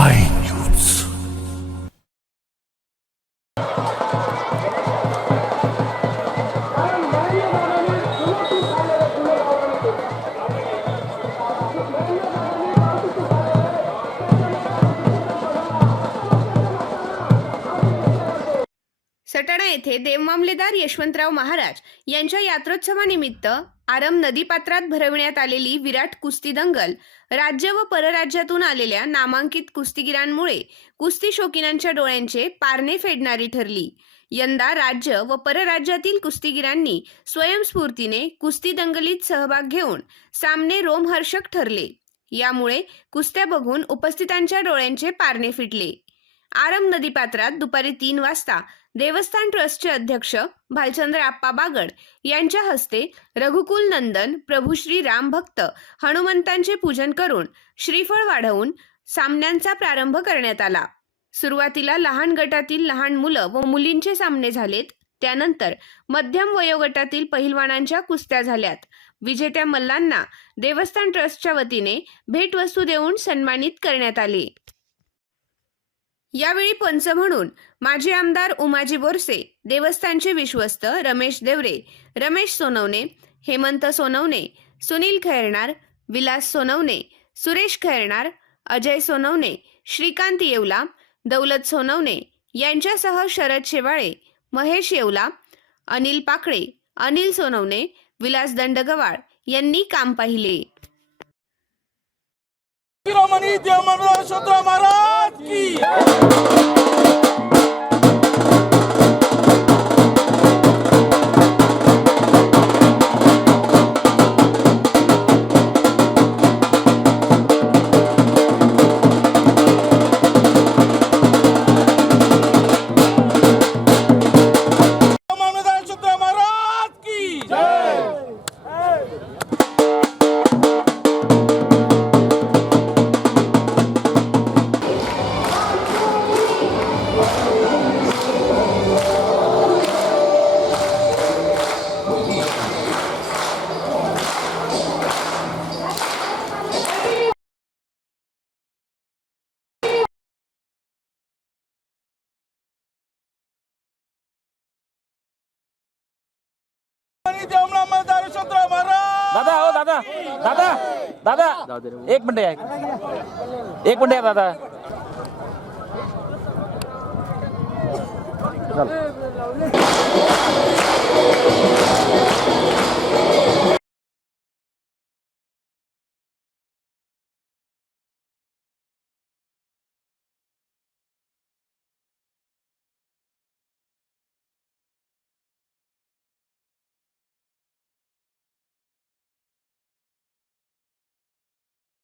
I येथे देवमामलेदार यशवंतराव महाराज यांच्या यात्रोत्सवानिमित्त आरम नदीपात्रात भरविण्यात आलेली विराट कुस्ती दंगल राज्य व परराज्यातून आलेल्या नामांकित कुस्तीगिरांमुळे कुस्ती शौकीनांच्या डोळ्यांचे पारणे फेडणारी ठरली. यंदा राज्य व परराज्यातील कुस्तीगिरांनी स्वयंस्फूर्तीने कुस्ती दंगलीत सहभाग घेऊन सामने रोमहर्षक ठरले. यामुळे कुस्त्या बघून उपस्थितांच्या डोळ्यांचे पारणे फिटले. आरम नदीपात्रात दुपारी तीन वाजता देवस्थान ट्रस्टचे अध्यक्ष भालचंद्र आप्पा बागड यांच्या हस्ते रघुकुल नंदन प्रभू श्री राम भक्त हनुमंतांचे पूजन करून श्रीफळ वाढवून सामन्यांचा प्रारंभ करण्यात आला. सुरुवातीला लहान गटातील लहान मुलं व मुलींचे सामने झालेत. त्यानंतर मध्यम वयोगटातील पहिलवानांच्या कुस्त्या झाल्यात. विजेत्या मल्लांना देवस्थान ट्रस्टच्या वतीने भेटवस्तू देऊन सन्मानित करण्यात आले. यावेळी पंच म्हणून माजी आमदार उमाजी बोरसे देवस्थानचे विश्वस्त रमेश देवरे रमेश सोनवणे हेमंत सोनवणे सुनील खैरणार विलास सोनवणे सुरेश खैरणार अजय सोनवणे श्रीकांत येवला दौलत सोनवणे यांच्यासह शरद शेवाळे महेश येवला अनिल पाकळे अनिल सोनवणे विलास दंडगवाळ यांनी काम पाहिले. शिरोमणी देवमनोहर शोत्रा महाराज की दादा हो दादा. दादा दादा. एक मिनिट या एक मिनिट. या दादा. चल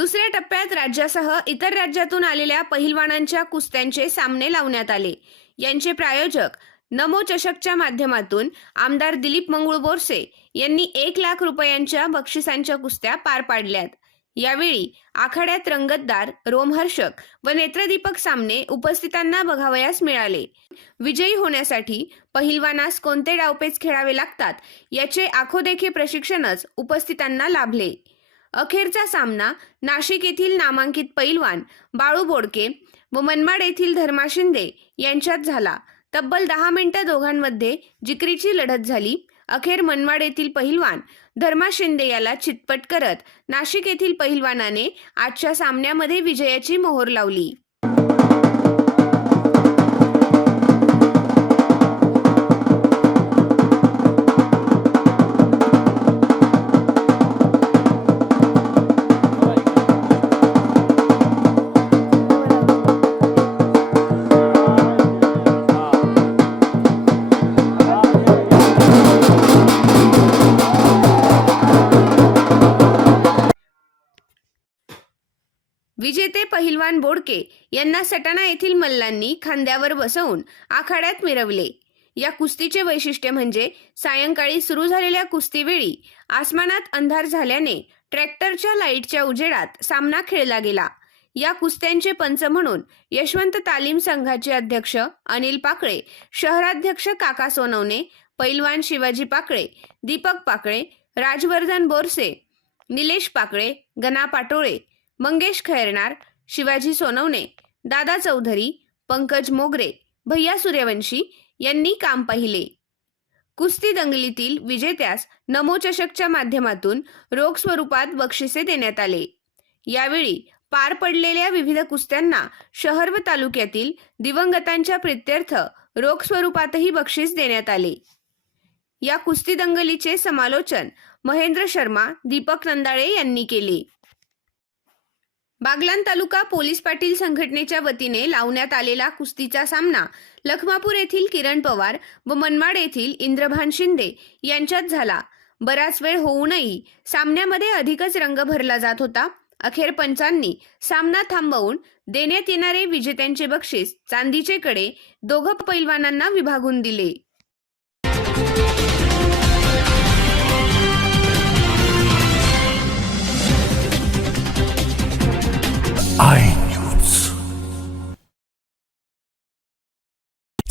दुसऱ्या टप्प्यात राज्यासह इतर राज्यातून आलेल्या पहिलवानांच्या कुस्त्यांचे सामने लावण्यात आले. यांचे प्रायोजक नमो चषकच्या माध्यमातून आमदार दिलीप मंगळू बोरसे यांनी एक लाख रुपयांच्या बक्षिसांच्या कुस्त्या पार पाडल्यात. यावेळी आखाड्यात रंगतदार रोमहर्षक व नेत्रदीपक सामने उपस्थितांना बघावयास मिळाले. विजयी होण्यासाठी पहिलवानास कोणते डावपेच खेळावे लागतात याचे आखोदेखे प्रशिक्षणच उपस्थितांना लाभले. अखेरचा सामना नाशिक येथील नामांकित पैलवान बाळू बोडके व मनमाड येथील धर्मा शिंदे यांच्यात झाला. तब्बल दहा मिनिटं दोघांमध्ये जिकरीची लढत झाली. अखेर मनमाड येथील पहिलवान धर्मा शिंदे याला चितपट करत नाशिक येथील पहिलवानाने आजच्या सामन्यामध्ये विजयाची मोहर लावली. विजेते पहिलवान बोडके यांना सटाणा येथील मल्लांनी खांद्यावर बसवून आखाड्यात मिरवले. या कुस्तीचे वैशिष्ट्य म्हणजे सायंकाळी सुरू झालेल्या कुस्तीवेळी आसमानात अंधार झाल्याने ट्रॅक्टरच्या लाईटच्या उजेडात सामना खेळला गेला. या कुस्त्यांचे पंच म्हणून यशवंत तालीम संघाचे अध्यक्ष अनिल पाकळे शहराध्यक्ष काका सोनवणे पैलवान शिवाजी पाकळे दीपक पाकळे राजवर्धन बोरसे निलेश पाकळे गना पाटोळे मंगेश खैरनार शिवाजी सोनवणे दादा चौधरी पंकज मोगरे भैया सूर्यवंशी यांनी काम पाहिले. कुस्ती दंगलीतील विजेत्यास नमोचषकच्या माध्यमातून रोख स्वरूपात बक्षिसे देण्यात आले. यावेळी पार पडलेल्या विविध कुस्त्यांना शहर व तालुक्यातील दिवंगतांच्या प्रित्यर्थ रोख स्वरूपातही बक्षीस देण्यात आले. या कुस्ती दंगलीचे समालोचन महेंद्र शर्मा दीपक नंदाळे यांनी केले. बागलान तालुका पोलीस पाटील संघटनेच्या वतीने लावण्यात आलेला कुस्तीचा सामना लखमापूर येथील किरण पवार व मनमाड येथील इंद्रभान शिंदे यांच्यात झाला. बराच वेळ होऊनही सामन्यामध्ये अधिकच रंग भरला जात होता. अखेर पंचांनी सामना थांबवून देण्यात येणारे विजेत्यांचे बक्षीस चांदीचे कडे दोघं पैलवानांना विभागून दिले.